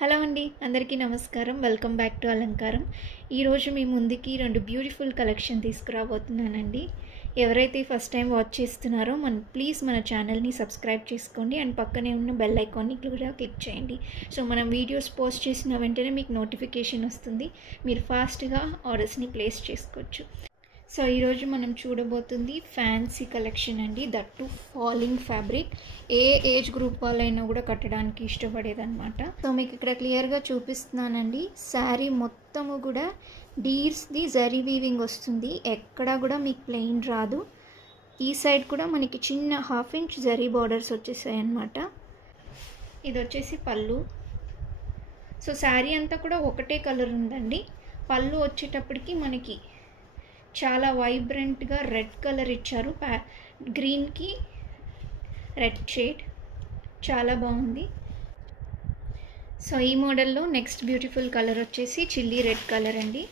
Hello అండి, అందరికీ నమస్కారం. వెల్కమ్ బ్యాక్ టు అలంకారం. ఈరోజు మీ ముందుకి 2 బ్యూటిఫుల్ కలెక్షన్ తీసుకురాబోతున్నానండి. ఎవరైతే ఫస్ట్ టైం వాచ్ చేస్తున్నారో ప్లీజ్ మన ఛానల్ని సబ్స్క్రైబ్ చేసుకోండి అండ్ పక్కనే ఉన్న బెల్ ఐకాన్ని కూడా క్లిక్ చేయండి. సో మనం వీడియోస్ పోస్ట్ చేసిన వెంటనే మీకు నోటిఫికేషన్ వస్తుంది. మీరు ఫాస్ట్గా ఆర్డర్స్ని ప్లేస్ చేసుకోవచ్చు. సో ఈరోజు మనం చూడబోతుంది ఫ్యాన్సీ కలెక్షన్ అండి. That falling fabric. A age group వాళ్ళైనా కూడా కట్టడానికి ఇష్టపడేదన్నమాట. సో మీకు ఇక్కడ క్లియర్గా చూపిస్తున్నానండి. శారీ మొత్తము కూడా డీర్స్ది జరీ వీవింగ్ వస్తుంది. ఎక్కడా కూడా మీకు ప్లెయిన్ రాదు. ఈ సైడ్ కూడా మనకి చిన్న 1/2 ఇంచ్ జరీ బార్డర్స్ వచ్చేసాయి అన్నమాట. ఇది వచ్చేసి పళ్ళు. సో శారీ అంతా కూడా ఒకటే కలర్ ఉందండి. పళ్ళు వచ్చేటప్పటికి మనకి చాలా వైబ్రెంట్గా రెడ్ కలర్ ఇచ్చారు. గ్రీన్కి రెడ్ షేడ్ చాలా బాగుంది. సో ఈ మోడల్లో నెక్స్ట్ బ్యూటిఫుల్ కలర్ వచ్చేసి చిల్లీ రెడ్ కలర్ అండి.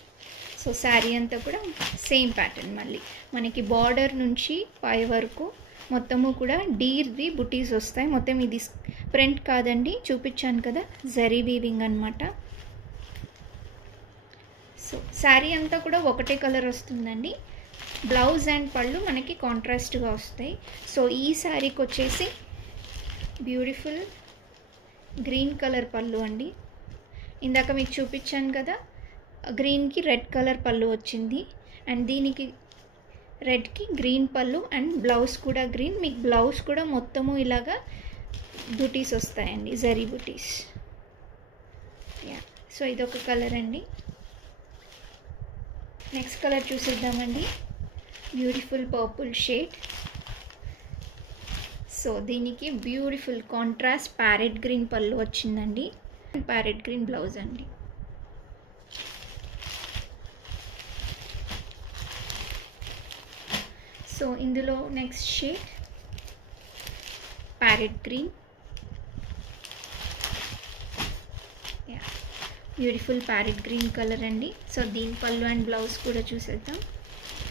సో శారీ అంతా కూడా సేమ్ ప్యాటర్న్. మళ్ళీ మనకి బార్డర్ నుంచి పై వరకు మొత్తము కూడా డీర్ది బుటీస్ వస్తాయి. మొత్తం ఇది ప్రింట్ కాదండి, చూపించాను కదా, జరీ వీవింగ్ అనమాట. సో శారీ అంతా కూడా ఒకటే కలర్ వస్తుందండి. బ్లౌజ్ అండ్ పళ్ళు మనకి కాంట్రాస్ట్గా వస్తాయి. సో ఈ శారీకి వచ్చేసి బ్యూటిఫుల్ గ్రీన్ కలర్ పళ్ళు అండి. ఇందాక మీకు చూపించాను కదా, గ్రీన్కి రెడ్ కలర్ పళ్ళు వచ్చింది అండ్ దీనికి రెడ్కి గ్రీన్ పళ్ళు అండ్ బ్లౌజ్ కూడా గ్రీన్. మీకు బ్లౌజ్ కూడా మొత్తము ఇలాగా బుటీస్ వస్తాయండి, జరీ బుటీస్. సో ఇదొక కలర్ అండి. నెక్స్ట్ కలర్ చూసేద్దామండి. Beautiful purple shade. సో దీనికి beautiful contrast parrot green pallu వచ్చిందండి. ప్యారెట్ గ్రీన్ బ్లౌజ్ అండి. సో ఇందులో next shade parrot green. Beautiful parrot green colour అండి. సో దీని పళ్ళు అండ్ బ్లౌజ్ కూడా చూసేద్దాం.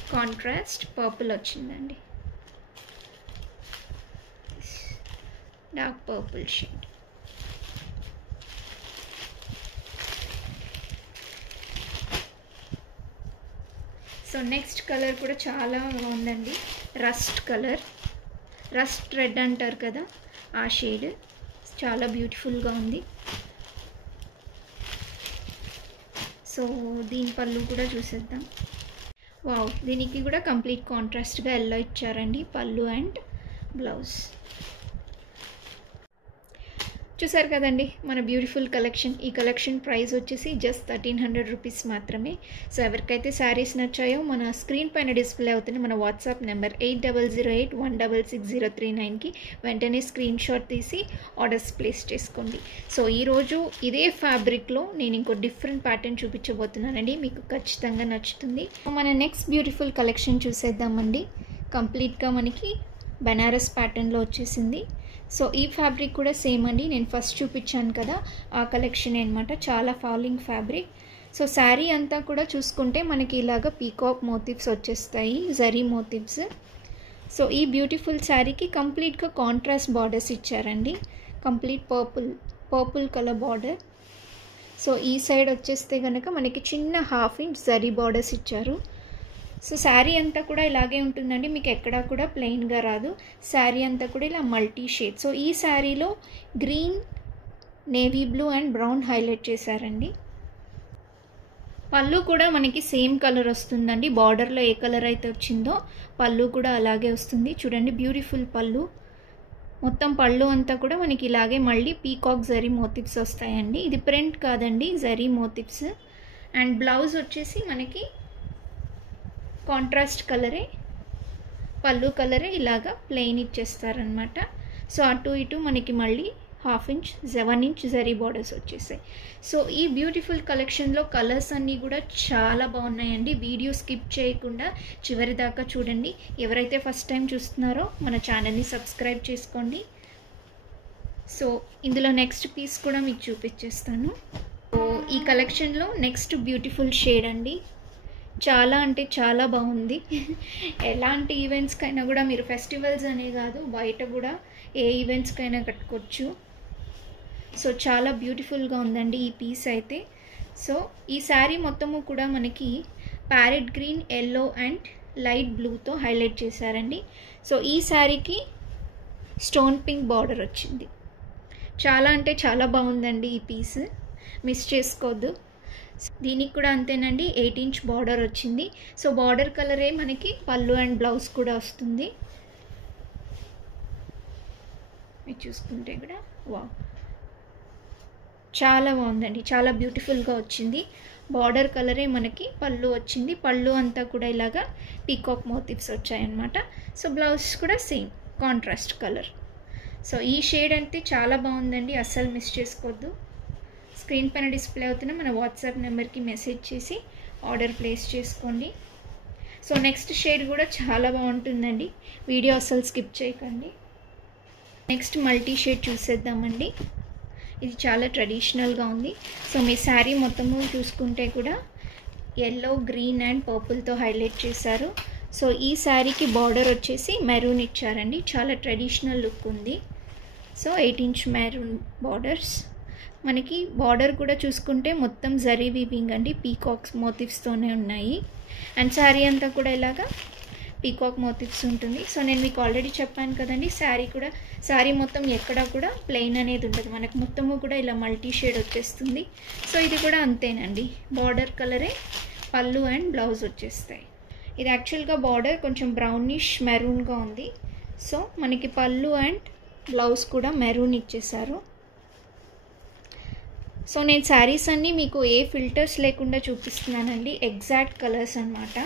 కాంట్రాస్ట్ పర్పుల్ వచ్చిందండి, dark purple shade. So next colour కూడా చాలా బాగుందండి. రస్ట్ కలర్, రస్ట్ రెడ్ అంటారు కదా, ఆ షేడ్ చాలా బ్యూటిఫుల్గా ఉంది. సో దీని పళ్ళు కూడా చూసేద్దాం. వావ్, దీనికి కూడా కంప్లీట్ కాంట్రాస్ట్గా ఎల్లో ఇచ్చారండి పళ్ళు అండ్ బ్లౌజ్. చూసారు కదండి మన బ్యూటిఫుల్ కలెక్షన్. ఈ కలెక్షన్ ప్రైస్ వచ్చేసి జస్ట్ 1300 రూపీస్ మాత్రమే. సో ఎవరికైతే శారీస్ నచ్చాయో మన స్క్రీన్ పైన డిస్ప్లే అవుతుంది మన వాట్సాప్ నెంబర్ 8008166039కి వెంటనే స్క్రీన్ షాట్ తీసి ఆర్డర్స్ ప్లేస్ చేసుకోండి. సో ఈరోజు ఇదే ఫ్యాబ్రిక్లో నేను ఇంకో డిఫరెంట్ ప్యాటర్న్ చూపించబోతున్నానండి. మీకు ఖచ్చితంగా నచ్చుతుంది. మన నెక్స్ట్ బ్యూటిఫుల్ కలెక్షన్ చూసేద్దామండి. కంప్లీట్గా మనకి బనారస్ ప్యాటర్న్లో వచ్చేసింది. సో ఈ ఫ్యాబ్రిక్ కూడా సేమ్ అండి, నేను ఫస్ట్ చూపించాను కదా ఆ కలెక్షన్ అనమాట. చాలా ఫాలింగ్ ఫ్యాబ్రిక్. సో శారీ అంతా కూడా చూసుకుంటే మనకి ఇలాగ పీకాక్ మోటివ్స్ వచ్చేస్తాయి, జరీ మోటివ్స్. సో ఈ బ్యూటిఫుల్ శారీకి కంప్లీట్గా కాంట్రాస్ట్ బార్డర్స్ ఇచ్చారండి. Complete purple colour border. So ఈ సైడ్ వచ్చేస్తే కనుక మనకి చిన్న 1/2 ఇంచ్ జరీ బార్డర్స్ ఇచ్చారు. సో శారీ అంతా కూడా ఇలాగే ఉంటుందండి, మీకు ఎక్కడా కూడా ప్లెయిన్గా రాదు. శారీ అంతా కూడా ఇలా మల్టీ షేడ్. సో ఈ శారీలో green, navy blue and brown highlight చేశారండి. పళ్ళు కూడా మనకి సేమ్ కలర్ వస్తుందండి. బార్డర్లో ఏ కలర్ అయితే వచ్చిందో పళ్ళు కూడా అలాగే వస్తుంది. చూడండి బ్యూటిఫుల్ పళ్ళు. మొత్తం పళ్ళు అంతా కూడా మనకి ఇలాగే మళ్ళీ పీకాక్ జరీ మోటివ్స్ వస్తాయండి. ఇది ప్రింట్ కాదండి, జరీ మోటివ్స్. అండ్ బ్లౌజ్ వచ్చేసి మనకి కాంట్రాస్ట్ కలరే, పళ్ళు కలరే ఇలాగా ప్లెయిన్ ఇచ్చేస్తారనమాట. సో అటు ఇటు మనకి మళ్ళీ 1/2 ఇంచ్ 7 ఇంచ్ జరీ బార్డర్స్ వచ్చేసాయి. సో ఈ బ్యూటిఫుల్ కలెక్షన్లో కలర్స్ అన్నీ కూడా చాలా బాగున్నాయండి. వీడియో స్కిప్ చేయకుండా చివరి దాకా చూడండి. ఎవరైతే ఫస్ట్ టైం చూస్తున్నారో మన ఛానల్ని సబ్స్క్రైబ్ చేసుకోండి. సో ఇందులో నెక్స్ట్ పీస్ కూడా మీకు చూపించేస్తాను. సో ఈ కలెక్షన్లో నెక్స్ట్ బ్యూటిఫుల్ షేడ్ అండి. చాలా అంటే చాలా బాగుంది. ఎలాంటి ఈవెంట్స్కైనా కూడా మీరు ఫెస్టివల్స్ అనే కాదు, బయట కూడా ఏ ఈవెంట్స్కైనా కట్టుకోవచ్చు. సో చాలా బ్యూటిఫుల్గా ఉందండి ఈ పీస్ అయితే. సో ఈ శారీ మొత్తము కూడా మనకి parrot green, yellow and light బ్లూతో హైలైట్ చేశారండి. సో ఈ శారీకి స్టోన్ పింక్ బార్డర్ వచ్చింది. చాలా అంటే చాలా బాగుందండి ఈ పీస్, మిస్ చేసుకోవద్దు. దీనికి కూడా అంతేనండి, 8 ఇంచ్ బార్డర్ వచ్చింది. సో బార్డర్ కలరే మనకి పళ్ళు అండ్ బ్లౌజ్ కూడా వస్తుంది. మీరు చూసుకుంటే కూడా వావ్, చాలా బాగుందండి, చాలా బ్యూటిఫుల్గా వచ్చింది. బార్డర్ కలరే మనకి పళ్ళు వచ్చింది. పళ్ళు అంతా కూడా ఇలాగా పీకాక్ మోటివ్స్ వచ్చాయన్నమాట. సో బ్లౌజ్ కూడా సేమ్ కాంట్రాస్ట్ కలర్. సో ఈ షేడ్ అంటే చాలా బాగుందండి, అస్సలు మిస్ చేసుకోవద్దు. స్క్రీన్ పైన డిస్ప్లే అవుతున్న మన వాట్సాప్ నెంబర్కి మెసేజ్ చేసి ఆర్డర్ ప్లేస్ చేసుకోండి. సో నెక్స్ట్ షేడ్ కూడా చాలా బాగుంటుందండి, వీడియో అస్సలు స్కిప్ చేయకండి. నెక్స్ట్ మల్టీ షేడ్ చూసేద్దామండి. ఇది చాలా ట్రెడిషనల్గా ఉంది. సో మీ శారీ మొత్తము చూసుకుంటే కూడా ఎల్లో, గ్రీన్ అండ్ పర్పుల్తో హైలైట్ చేశారు. సో ఈ శారీకి బార్డర్ వచ్చేసి మెరూన్ ఇచ్చారండి, చాలా ట్రెడిషనల్ లుక్ ఉంది. So 8 inch maroon borders. మనకి బార్డర్ కూడా చూసుకుంటే మొత్తం జరీ వీవింగ్ అండి, పీకాక్స్ మోటివ్స్తోనే ఉన్నాయి. అండ్ శారీ అంతా కూడా ఇలాగా పీకాక్ మోటివ్స్ ఉంటుంది. సో నేను మీకు ఆల్రెడీ చెప్పాను కదండి, శారీ మొత్తం ఎక్కడా కూడా ప్లెయిన్ అనేది ఉండదు, మనకు మొత్తము కూడా ఇలా మల్టీ షేడ్ వచ్చేస్తుంది. సో ఇది కూడా అంతేనండి, బార్డర్ కలరే పళ్ళు అండ్ బ్లౌజ్ వచ్చేస్తాయి. ఇది యాక్చువల్గా బార్డర్ కొంచెం బ్రౌనిష్ మెరూన్గా ఉంది. సో మనకి పళ్ళు అండ్ బ్లౌజ్ కూడా మెరూన్ ఇచ్చేసారు. సో నేను శారీస్ అన్నీ మీకు ఏ ఫిల్టర్స్ లేకుండా చూపిస్తున్నానండి, ఎగ్జాక్ట్ కలర్స్ అన్నమాట.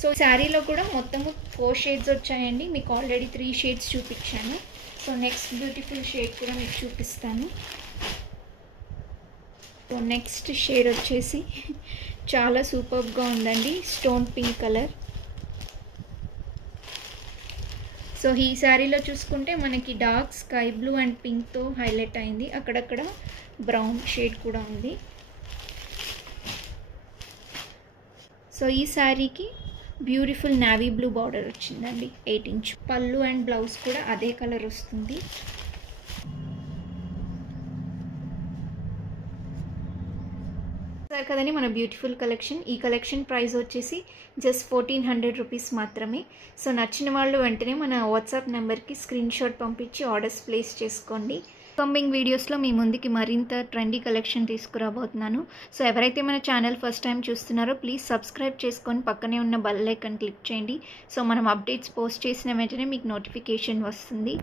సో శారీలో కూడా మొత్తము 4 షేడ్స్ వచ్చాయండి, మీకు ఆల్రెడీ 3 షేడ్స్ చూపించాను. సో నెక్స్ట్ బ్యూటిఫుల్ షేడ్ కూడా మీకు చూపిస్తాను. సో నెక్స్ట్ షేడ్ వచ్చేసి చాలా సూపర్గా ఉందండి, స్టోన్ పింక్ కలర్. సో ఈ శారీలో చూసుకుంటే మనకి డార్క్ స్కై బ్లూ అండ్ పింక్తో హైలైట్ అయింది, అక్కడక్కడ బ్రౌన్ షేడ్ కూడా ఉంది. సో ఈ శారీకి బ్యూటిఫుల్ నావీ బ్లూ బార్డర్ వచ్చిందండి, 8 ఇంచ్. పళ్ళు అండ్ బ్లౌజ్ కూడా అదే కలర్ వస్తుంది. సరే కదండి మన బ్యూటిఫుల్ కలెక్షన్. ఈ కలెక్షన్ ప్రైస్ వచ్చేసి జస్ట్ 1400 రూపీస్ మాత్రమే. సో నచ్చిన వాళ్ళు వెంటనే మన వాట్సాప్ నెంబర్కి స్క్రీన్ షాట్ పంపించి ఆర్డర్స్ ప్లేస్ చేసుకోండి. కమింగ్ వీడియోస్లో మీ ముందుకి మరింత ట్రెండీ కలెక్షన్ తీసుకురాబోతున్నాను. సో ఎవరైతే మన ఛానల్ ఫస్ట్ టైం చూస్తున్నారో ప్లీజ్ సబ్స్క్రైబ్ చేసుకొని పక్కనే ఉన్న బెల్ ఐకాన్ క్లిక్ చేయండి. సో మనం అప్డేట్స్ పోస్ట్ చేసిన వెంటనే మీకు నోటిఫికేషన్ వస్తుంది.